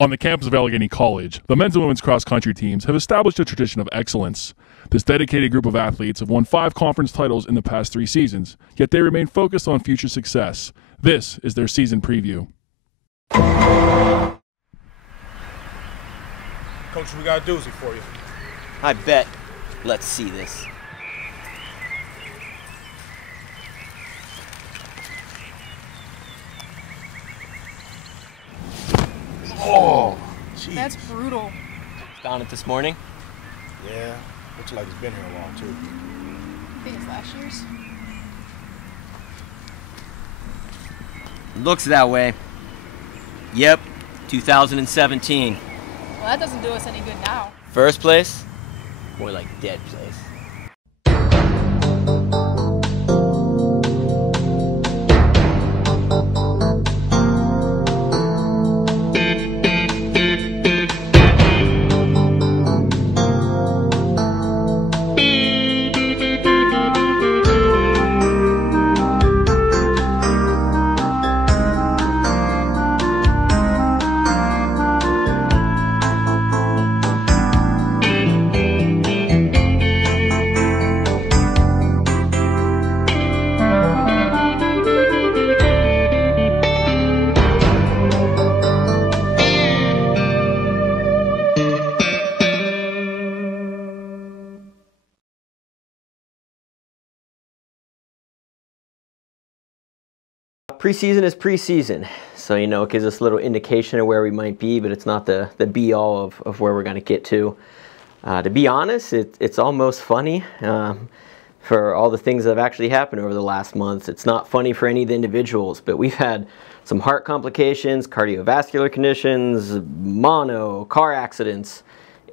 On the campus of Allegheny College, the men's and women's cross-country teams have established a tradition of excellence. This dedicated group of athletes have won 5 conference titles in the past 3 seasons, yet they remain focused on future success. This is their season preview. Coach, we got a doozy for you. I bet. Let's see this. Oh, jeez. That's brutal. Found it this morning? Yeah, looks like it's been here a while, too. I think it's last year's. Looks that way. Yep, 2017. Well, that doesn't do us any good now. First place? More like dead place. Preseason is preseason, so it gives us a little indication of where we might be, but it's not the be-all of where we're going to get to. To be honest, it's almost funny for all the things that have actually happened over the last month. It's not funny for any of the individuals, but we've had some heart complications, cardiovascular conditions, mono, car accidents.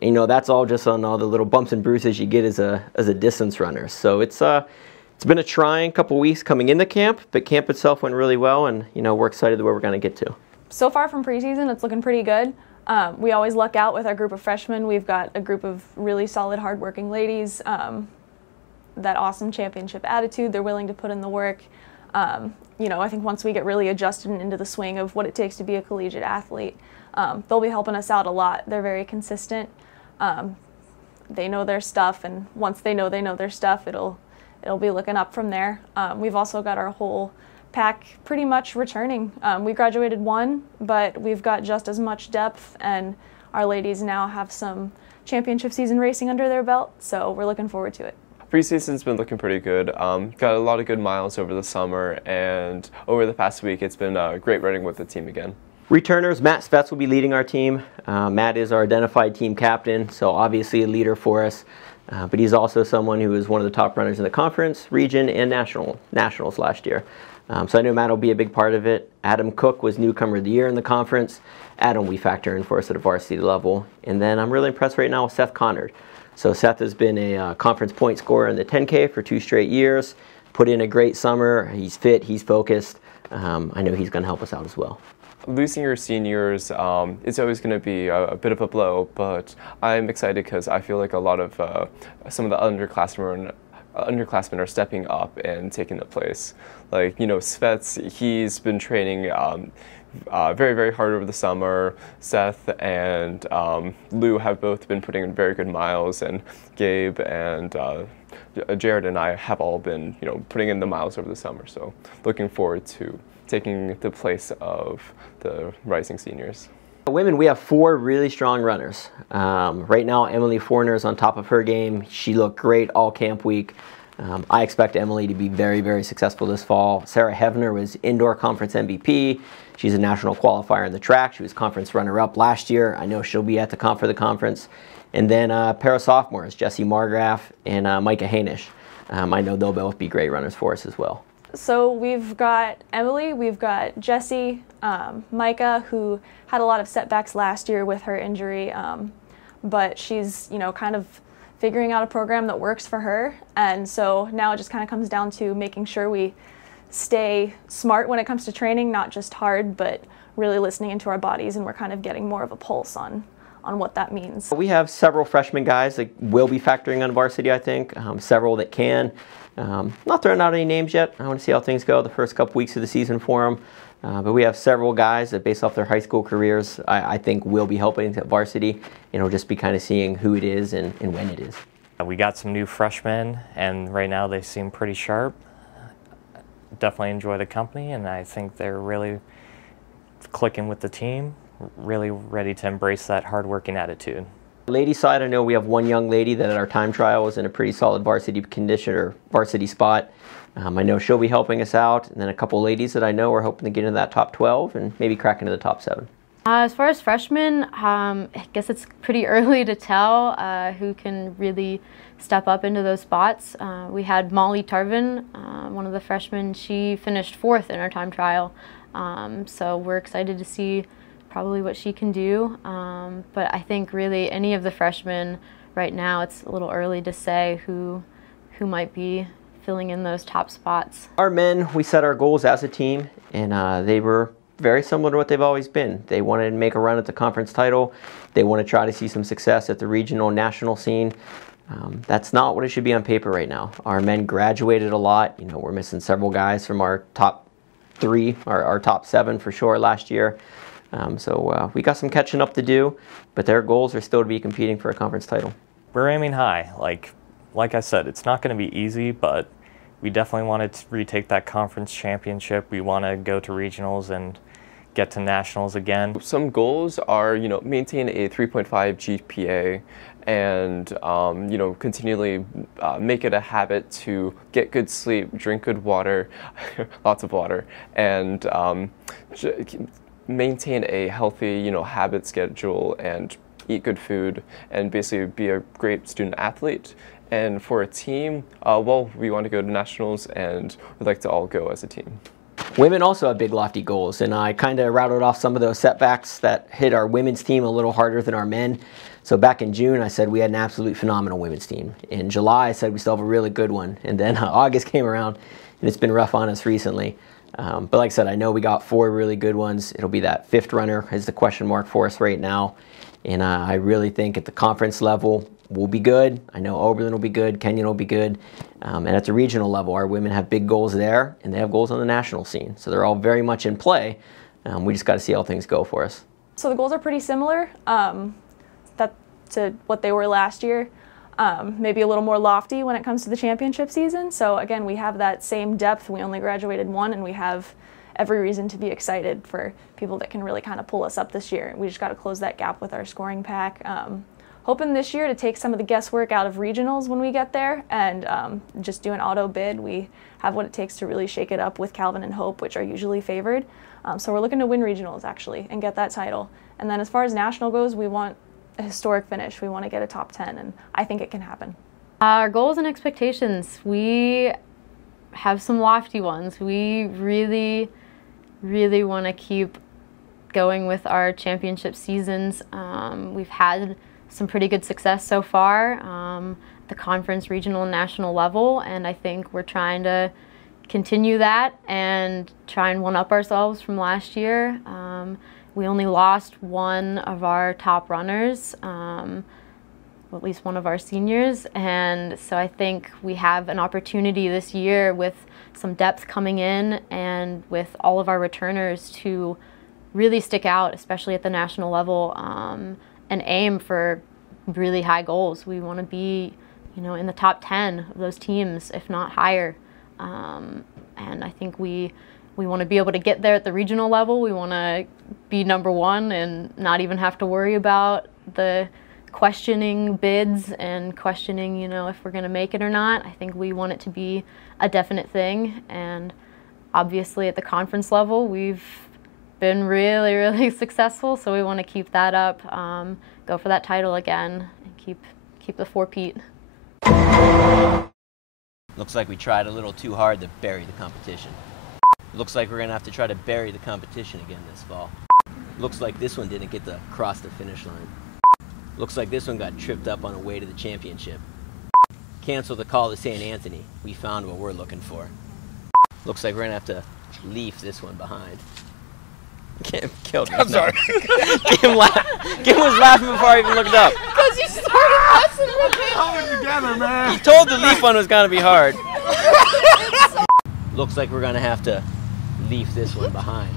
That's all just on all the little bumps and bruises you get as a distance runner. So it's been a trying couple weeks coming into camp, but camp itself went really well, and we're excited where we're going to get to. So far from preseason, it's looking pretty good. We always luck out with our group of freshmen. We've got a group of really solid, hardworking ladies. That awesome championship attitude. They're willing to put in the work. I think once we get really adjusted and into the swing of what it takes to be a collegiate athlete, they'll be helping us out a lot. They're very consistent. They know their stuff, and once they know their stuff, it'll be looking up from there. We've also got our whole pack pretty much returning. We graduated 1, but we've got just as much depth, and our ladies now have some championship season racing under their belt, so we're looking forward to it. Preseason's been looking pretty good. Got a lot of good miles over the summer, and over the past week it's been great running with the team again. Returners, Matt Svets will be leading our team. Matt is our identified team captain, so obviously a leader for us. But he's also someone who is one of the top runners in the conference, region, and nationals last year. So I know Matt will be a big part of it. Adam Cook was newcomer of the year in the conference. Adam we factor in for us at a varsity level. And then I'm really impressed right now with Seth Connor. So Seth has been a conference point scorer in the 10K for 2 straight years. Put in a great summer. He's fit, he's focused. I know he's going to help us out as well. Losing your seniors, it's always going to be a bit of a blow, but I'm excited because I feel like a lot of some of the underclassmen are stepping up and taking the place. Like, Svets, he's been training very, very hard over the summer. Seth and Lou have both been putting in very good miles, and Gabe and Jared and I have all been, putting in the miles over the summer. So looking forward to taking the place of the rising seniors. Women, we have 4 really strong runners. Right now, Emily Forner is on top of her game. She looked great all camp week. I expect Emily to be very, very successful this fall. Sara Hebner was indoor conference MVP. She's a national qualifier in the track. She was conference runner-up last year. I know she'll be at the comp for the conference. And then pair of sophomores, Jessie Margraf and Micah Hainish. I know they'll both be great runners for us as well. So we've got Emily, we've got Jessie, Micah, who had a lot of setbacks last year with her injury, but she's, kind of figuring out a program that works for her. And so now it just kind of comes down to making sure we stay smart when it comes to training, not just hard, but really listening into our bodies, and we're kind of getting more of a pulse on what that means. We have several freshman guys that will be factoring on varsity, I think, several that can. Not throwing out any names yet. I want to see how things go the first couple weeks of the season for them. But we have several guys that, based off their high school careers, I think will be helping at varsity. It'll just be kind of seeing who it is and when it is. We got some new freshmen, and right now they seem pretty sharp. Definitely enjoy the company, and I think they're really clicking with the team, really ready to embrace that hard-working attitude. Ladies side, I know we have one young lady that at our time trial was in a pretty solid varsity condition or varsity spot. I know she'll be helping us out, and then a couple ladies that I know are hoping to get into that top 12 and maybe crack into the top 7. As far as freshmen, I guess it's pretty early to tell who can really step up into those spots. We had Molly Tarvin, one of the freshmen. She finished 4th in our time trial, so we're excited to see probably what she can do. But I think really any of the freshmen right now, it's a little early to say who might be filling in those top spots. Our men, we set our goals as a team, and they were very similar to what they've always been. They wanted to make a run at the conference title. They want to try to see some success at the regional and national scene. That's not what it should be on paper right now. Our men graduated a lot. You know, we're missing several guys from our top 3, our top 7 for sure last year. So we got some catching up to do, but their goals are still to be competing for a conference title. We're aiming high. Like I said, it's not going to be easy, but we definitely want to retake that conference championship. We want to go to regionals and get to nationals again. Some goals are, maintain a 3.5 GPA and, continually make it a habit to get good sleep, drink good water, lots of water, and maintain a healthy, habit schedule and eat good food and basically be a great student athlete. And for a team, we want to go to nationals, and we'd like to all go as a team. Women also have big lofty goals, and I kind of rattled off some of those setbacks that hit our women's team a little harder than our men. So back in June, I said we had an absolutely phenomenal women's team. In July, I said we still have a really good one. And then August came around, and it's been rough on us recently. But like I said, I know we got 4 really good ones. It'll be that 5th runner is the question mark for us right now. And I really think at the conference level, we'll be good. I know Oberlin will be good, Kenyon will be good. And at the regional level, our women have big goals there, and they have goals on the national scene. So they're all very much in play. We just got to see how things go for us. So the goals are pretty similar to what they were last year. Maybe a little more lofty when it comes to the championship season. So again, we have that same depth. We only graduated 1, and we have every reason to be excited for people that can really kind of pull us up this year. We just got to close that gap with our scoring pack. Hoping this year to take some of the guesswork out of regionals when we get there and just do an auto bid. We have what it takes to really shake it up with Calvin and Hope, which are usually favored. So we're looking to win regionals actually and get that title. And then as far as national goes, we want a historic finish. We want to get a top 10, and I think it can happen. Our goals and expectations, we have some lofty ones. We really, really want to keep going with our championship seasons. We've had some pretty good success so far, the conference, regional, and national level, and I think we're trying to continue that and try and one-up ourselves from last year. We only lost one of our top runners, well, at least one of our seniors, and so I think we have an opportunity this year with some depth coming in and with all of our returners to really stick out, especially at the national level, and aim for really high goals. We want to be, in the top 10 of those teams, if not higher. And I think we want to be able to get there at the regional level. We want to be number 1 and not even have to worry about the questioning bids and questioning, if we're going to make it or not. I think we want it to be a definite thing. And obviously at the conference level, we've been really, really successful, so we want to keep that up, go for that title again, and keep the 4-peat. Looks like we tried a little too hard to bury the competition. Looks like we're going to have to try to bury the competition again this fall. Looks like this one didn't get to cross the finish line. Looks like this one got tripped up on the way to the championship. Cancel the call to St. Anthony. We found what we're looking for. Looks like we're going to have to leave this one behind. Killed me. I'm sorry. Kim was laughing before I even looked up. Because you started messing with me. Hold it together, man. He told the leaf one was going to be hard. Looks like we're going to have to leave this one behind.